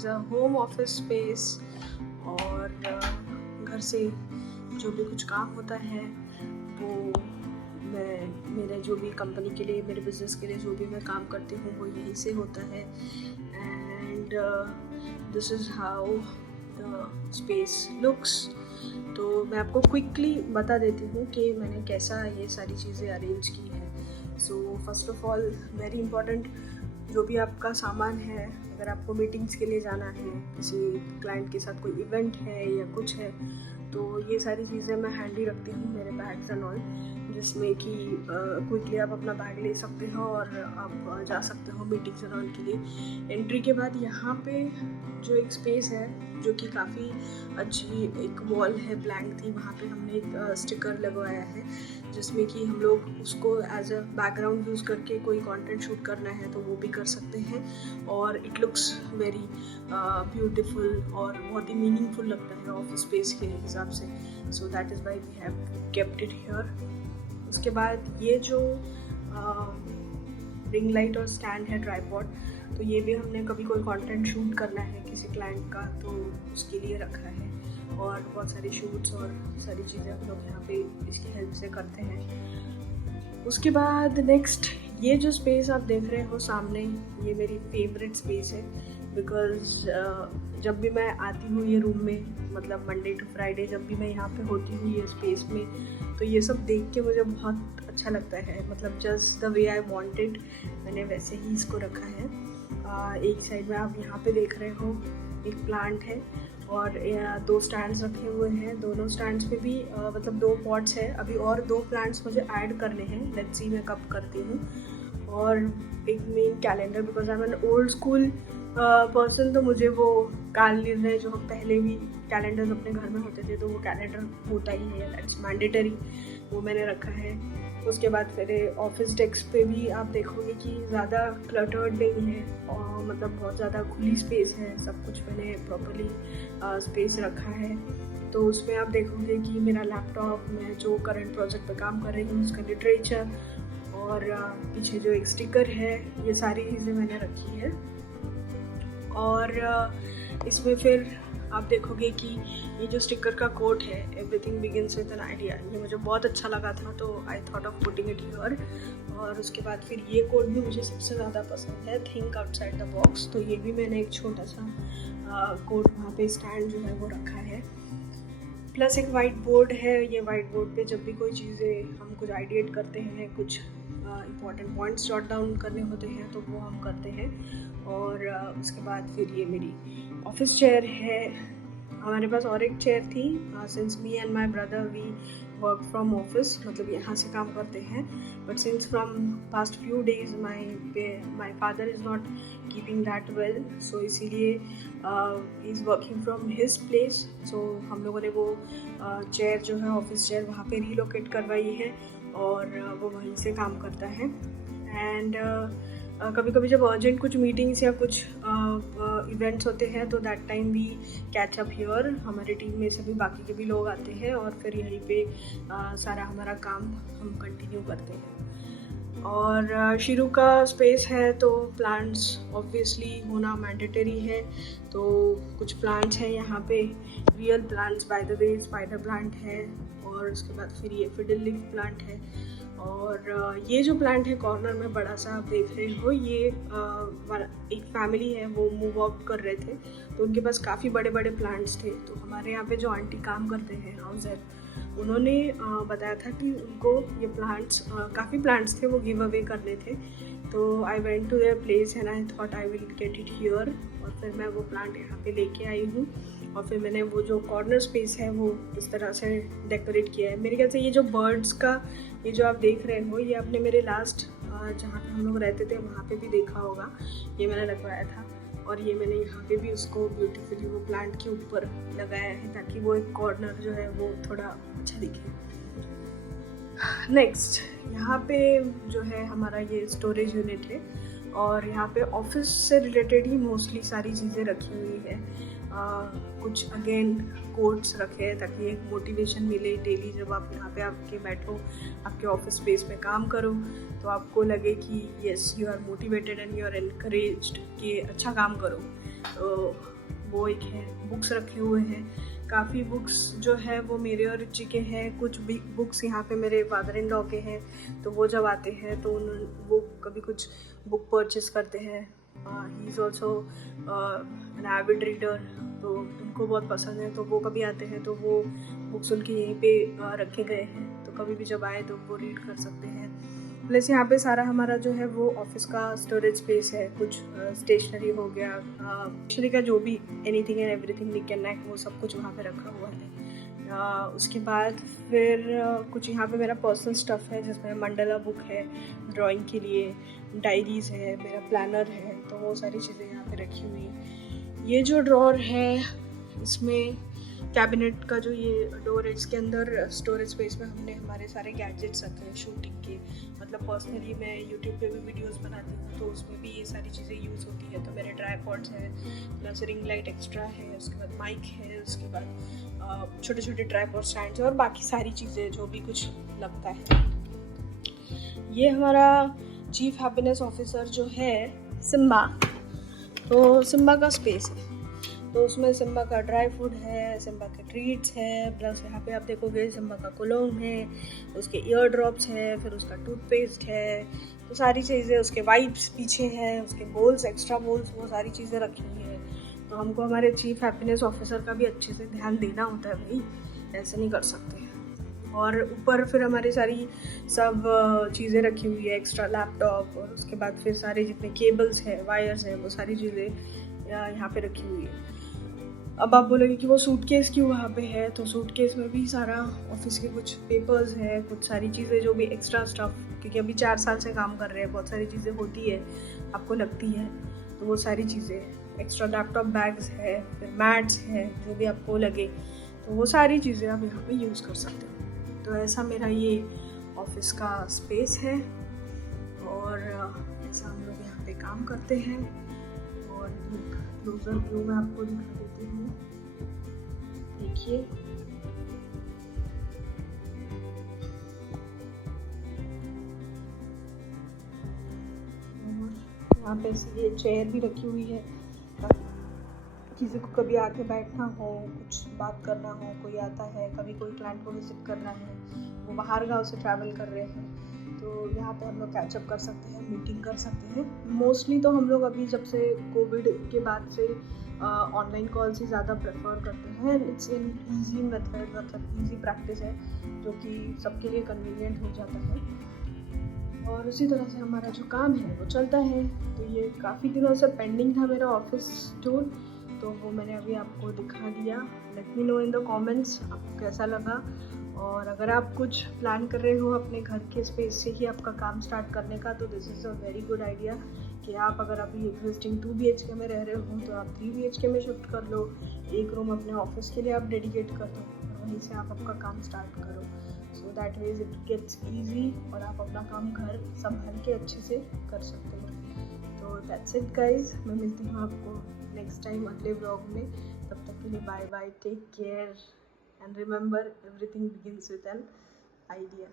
Is a home office space. और घर से जो भी कुछ काम होता है वो मैं मेरे जो भी कंपनी के लिए, मेरे बिज़नेस के लिए जो भी मैं काम करती हूँ वो यहीं से होता है। And this is how the space looks. तो मैं आपको क्विकली बता देती हूँ कि मैंने कैसा ये सारी चीज़ें अरेंज की है। So first of all very important, जो भी आपका सामान है, अगर आपको मीटिंग्स के लिए जाना है, किसी क्लाइंट के साथ कोई इवेंट है या कुछ है, तो ये सारी चीज़ें मैं हैंडी रखती हूँ, मेरे बैग्स एंड ऑल, जिसमें कि क्विकली आप अपना बैग ले सकते हो और आप जा सकते हो मीटिंग्स एंड ऑल के लिए। एंट्री के बाद यहाँ पे जो एक स्पेस है जो कि काफ़ी अच्छी एक वॉल है, ब्लैंक थी, वहाँ पे हमने एक स्टिकर लगवाया है जिसमें कि हम लोग उसको एज अ बैकग्राउंड यूज़ करके कोई कंटेंट शूट करना है तो वो भी कर सकते हैं। और इट लुक्स वेरी ब्यूटीफुल और बहुत ही मीनिंगफुल लगता है ऑफिस स्पेस के हिसाब से। So that is why we have kept it here. उसके बाद ये जो रिंग लाइट और स्टैंड है, ट्राइपॉड, तो ये भी हमने कभी कोई कंटेंट शूट करना है किसी क्लाइंट का तो उसके लिए रखा है। और बहुत सारे शूट्स और सारी चीज़ें हम लोग यहाँ पे इसकी हेल्प से करते हैं। उसके बाद नेक्स्ट ये जो स्पेस आप देख रहे हो सामने, ये मेरी फेवरेट स्पेस है बिकॉज़ जब भी मैं आती हूँ ये रूम में, मतलब मंडे टू फ्राइडे जब भी मैं यहाँ पे होती हूँ ये स्पेस में, तो ये सब देख के मुझे बहुत अच्छा लगता है। मतलब just the way I wanted, मैंने वैसे ही इसको रखा है। एक साइड में आप यहाँ पे देख रहे हो एक प्लांट है और 2 स्टैंड्स रखे हुए हैं। दोनों स्टैंड्स पे भी मतलब 2 पॉट्स है। अभी और 2 प्लांट्स मुझे ऐड करने हैं, लेट्स सी मैं कब करती हूँ। और एक main calendar, because I am an old school person, तो मुझे वो कैलेंडर जो हम पहले भी कैलेंडर्स अपने घर में होते थे तो वो कैलेंडर होता ही है, दैट्स मैंडेटरी, वो मैंने रखा है। उसके बाद फिर ऑफिस डेस्क पे भी आप देखोगे कि ज़्यादा क्लटर्ड नहीं है और मतलब बहुत ज़्यादा खुली स्पेस है, सब कुछ मैंने प्रॉपरली स्पेस रखा है। तो उसमें आप देखोगे कि मेरा लैपटॉप, मैं जो करंट प्रोजेक्ट पे काम कर रही हूँ उसका लिटरेचर और पीछे जो एक स्टिकर है, ये सारी चीज़ें मैंने रखी है। और इसमें फिर आप देखोगे कि ये जो स्टिकर का कोट है, everything begins with an idea, ये मुझे बहुत अच्छा लगा था तो I thought of putting it here. और उसके बाद फिर ये कोट भी मुझे सबसे ज़्यादा पसंद है, थिंक आउटसाइड द बॉक्स, तो ये भी मैंने एक छोटा सा कोट वहाँ पे स्टैंड जो है वो रखा है। प्लस एक वाइट बोर्ड है, ये वाइट बोर्ड पे जब भी कोई चीज़ें हम कुछ आइडिएट करते हैं, कुछ इम्पॉर्टेंट पॉइंट्स जॉट डाउन करने होते हैं तो वो हम करते हैं। और उसके बाद फिर ये मेरी ऑफिस चेयर है। हमारे पास और एक चेयर थी, since me and my brother we work from office, मतलब यहाँ से काम करते हैं, but since from past few days my father is not keeping that well, so इसीलिए he is working from his place. So हम लोगों ने वो चेयर जो है ऑफिस चेयर वहाँ पे रीलोकेट करवाई है और वो वहीं से काम करता है। एंड कभी कभी जब अर्जेंट कुछ मीटिंग्स या कुछ इवेंट्स होते हैं तो दैट टाइम भी कैच अप हियर, हमारी टीम में से भी बाकी के भी लोग आते हैं और फिर यहीं पे सारा हमारा काम हम कंटिन्यू करते हैं। और शुरू का स्पेस है तो प्लांट्स ऑब्वियसली होना मैंडेटरी है, तो कुछ प्लांट्स हैं यहाँ पे, real plants, by the way spider plant है और उसके बाद फिर ये फिडल लीफ प्लांट है। और ये जो प्लांट है कॉर्नर में बड़ा सा आप देख रहे हो, ये एक फैमिली है, वो मूव आउट कर रहे थे तो उनके पास काफ़ी बड़े बड़े प्लांट्स थे। तो हमारे यहाँ पे जो आंटी काम करते हैं हाउस हेल्प, उन्होंने बताया था कि उनको ये प्लांट्स, काफ़ी प्लांट्स थे वो गिव अवे करने थे। तो I went to their place and I thought I will get it here, और फिर मैं वो प्लांट यहाँ पे लेके आई हूँ। और फिर मैंने वो जो कॉर्नर स्पेस है वो इस तरह से डेकोरेट किया है। मेरे ख्याल से ये जो बर्ड्स का ये जो आप देख रहे हो, ये आपने मेरे लास्ट जहाँ पे हम लोग रहते थे वहाँ पे भी देखा होगा, ये मैंने लगवाया था। और ये मैंने यहाँ पे भी उसको ब्यूटीफुली वो प्लांट के ऊपर लगाया है ताकि वो एक कॉर्नर जो है वो थोड़ा अच्छा दिखे। नेक्स्ट यहाँ पे जो है हमारा ये स्टोरेज यूनिट है और यहाँ पे ऑफिस से रिलेटेड ही मोस्टली सारी चीज़ें रखी हुई है। कुछ अगेन कोट्स रखे हैं ताकि एक मोटिवेशन मिले डेली, जब आप यहाँ पे आपके बैठो, आपके ऑफिस स्पेस में काम करो तो आपको लगे कि yes you are motivated and you are encouraged कि अच्छा काम करो। तो वो एक है। बुक्स रखे हुए हैं, काफ़ी बुक्स जो है वो मेरे और रुचि के हैं। कुछ भी बुक्स यहाँ पे मेरे फादर इन लॉ के हैं, तो वो जब आते हैं तो वो कभी कुछ बुक परचेस करते हैं। He is also an avid reader, तो उनको बहुत पसंद है, तो वो कभी आते हैं तो वो बुक्स उनके यहीं पे रखे गए हैं, तो कभी भी जब आए तो वो रीड कर सकते हैं। प्लस यहाँ पे सारा हमारा जो है वो ऑफिस का स्टोरेज स्पेस है। कुछ स्टेशनरी हो गया, स्टेशनरी का जो भी anything and everything knick and knack, वो सब कुछ वहाँ पे रखा हुआ है। उसके बाद फिर कुछ यहाँ पे मेरा पर्सनल स्टफ़ है, जिसमें मंडला बुक है ड्राइंग के लिए, डायरीज़ है, मेरा प्लानर है, तो वो सारी चीज़ें यहाँ पे रखी हुई हैं। ये जो ड्रॉर है, इसमें कैबिनेट का जो ये डोर है, इसके अंदर स्टोरेज स्पेस में हमने हमारे सारे गैजेट्स रखे हैं शूटिंग के। मतलब पर्सनली मैं यूट्यूब पे भी वीडियोस बनाती हूँ, तो उसमें भी ये सारी चीज़ें यूज़ होती है। तो मेरे ट्राइपॉड्स है, प्लस रिंग लाइट एक्स्ट्रा है, उसके बाद माइक है, उसके बाद छोटे छोटे ट्राइपॉड स्टैंड्स और बाकी सारी चीज़ें जो भी कुछ लगता है। ये हमारा चीफ हैप्पीनेस ऑफिसर जो है सिम्बा, तो सिम्बा का स्पेस है, तो उसमें सिम्बा का ड्राई फूड है, सिम्बा के ट्रीट्स है, प्लस यहाँ पे आप देखोगे सिम्बा का कोलोन है, उसके ईयर ड्रॉप्स है, फिर उसका टूथपेस्ट है, तो सारी चीज़ें, उसके वाइप्स पीछे हैं, उसके बोल्स, एक्स्ट्रा बोल्स, वो सारी चीज़ें रखी हुई हैं। तो हमको हमारे चीफ हैप्पीनेस ऑफिसर का भी अच्छे से ध्यान देना होता है भाई, ऐसे नहीं कर सकते। और ऊपर फिर हमारी सारी सब चीज़ें रखी हुई है, एक्स्ट्रा लैपटॉप, और उसके बाद फिर सारे जितने केबल्स हैं, वायर्स हैं, वो सारी चीज़ें यहाँ पे रखी हुई है। अब आप बोलोगे कि वो सूटकेस क्यों वहाँ पे है, तो सूटकेस में भी सारा ऑफिस के कुछ पेपर्स है, कुछ सारी चीज़ें जो भी एक्स्ट्रा स्टफ, क्योंकि अभी 4 साल से काम कर रहे हैं, बहुत सारी चीज़ें होती है, आपको लगती है, तो वो सारी चीज़ें, एक्स्ट्रा लैपटॉप बैग्स है, फिर मैट्स है, जो भी आपको लगे, तो वो सारी चीज़ें आप यहाँ पे यूज़ कर सकते हो। तो ऐसा मेरा ये ऑफिस का स्पेस है, और ऐसा हम लोग यहाँ पे काम करते हैं। और एक क्लोजर व्यू मैं आपको दिखा देती हूँ, देखिए। यहाँ पे ये चेयर भी रखी हुई है, किसी को कभी आके बैठना हो, कुछ बात करना हो, कोई आता है, कभी कोई क्लाइंट को विजिट करना है, वो बाहर गांव से ट्रैवल कर रहे हैं, तो यहाँ पे हम लोग कैचअप कर सकते हैं, मीटिंग कर सकते हैं। मोस्टली तो हम लोग अभी जब से कोविड के बाद से ऑनलाइन कॉल्स ही ज़्यादा प्रेफर करते हैं। इट्स एन ईजी मेथड, मतलब ईजी प्रैक्टिस है, जो कि सबके लिए कन्वीनियंट हो जाता है, और उसी तरह से हमारा जो काम है वो चलता है। तो ये काफ़ी दिनों से पेंडिंग था मेरा ऑफिस टूर, तो वो मैंने अभी आपको दिखा दिया। Let me know in the comments आपको कैसा लगा, और अगर आप कुछ प्लान कर रहे हो अपने घर के स्पेस से ही आपका काम स्टार्ट करने का, तो this is a very good idea कि आप अगर अभी एग्जिस्टिंग 2 BHK में रह रहे हो, तो आप 3 BHK में शिफ्ट कर लो, एक रूम अपने ऑफिस के लिए आप डेडिकेट कर दो, और वहीं से आप आपका काम स्टार्ट करो। So that ways it gets easy, और आप अपना काम घर संभाल के अच्छे से कर सकते हो। तो दैट्स इट गाइज, मैं मिलती हूँ आपको नेक्स्ट टाइम अगले व्लॉग में। तब तक के लिए bye bye, take care, and remember everything begins with an idea.